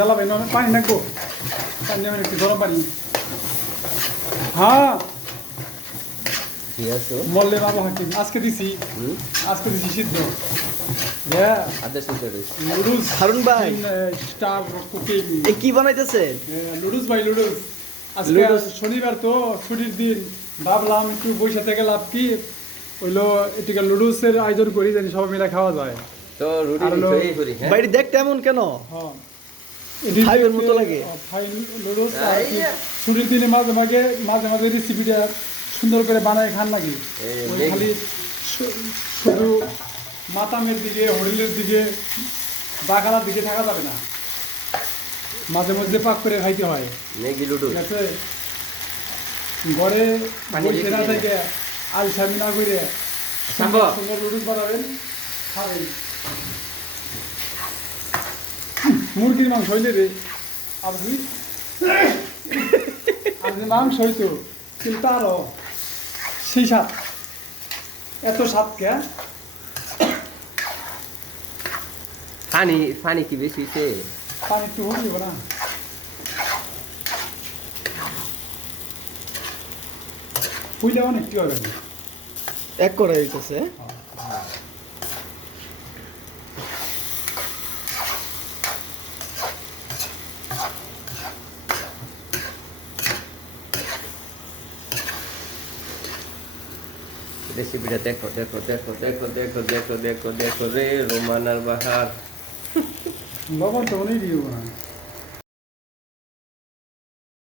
জ্বালাবে না পানি নাকবো। পানি নেবেন একটু গরম পানি। হ্যাঁ। মল্লে বাবু হাকিম আজকে দিছি। আজকে দিছি সিদ্ধ। আদা সিদ্ধ রয়েছে নুডলস হারুন ভাই। স্টার কুকিং এ কি? বানাইতেছে? লুডুস ভাই লুডুস আজকে লুডুস। শনিবার তো ছুটির দিন। ভাবলাম একটু বসে থেকে লাভ কি? হইল এটিকে লুডুসের আয়োজন করি জানি সবাই মিলে খাওয়া যায়। তো রুটি বাইরে দেখতে এমন কেন? হ্যাঁ। ফাইভের মতো লাগে। আর কি ছুটির দিনে মাঝে মাঝে মাঝে মাঝে রেসিপিটা সুন্দর করে বানায় খান নাকি? ওই খালি শুধু মাতামের দিকে হরিলের দিকে বাগালার দিকে থাকা যাবে না। মাঝে মধ্যে পাক করে খাইতে হয়। ম্যাগি লুডু। ঠিক আছে? ঘরে বসে না থেকে আলসামি না করে। সুন্দর লুডুস বানাবেন খাবেন। মুরগির মাংস হইলে রে আর যে মাংস হইতো কিন্তু আরও সেই স্বাদ। এত স্বাদ কে? পানি পানি কি বেশি হয়েছে পানি একটু হইব না। হইলে অনেক কি হবে? এক করে দিতেছে রেসিপিটা দেখো দেখো দেখো দেখো দেখো দেখো দেখো দেখো রে রোমানার বাহার। লবণ তো অনেক দিব না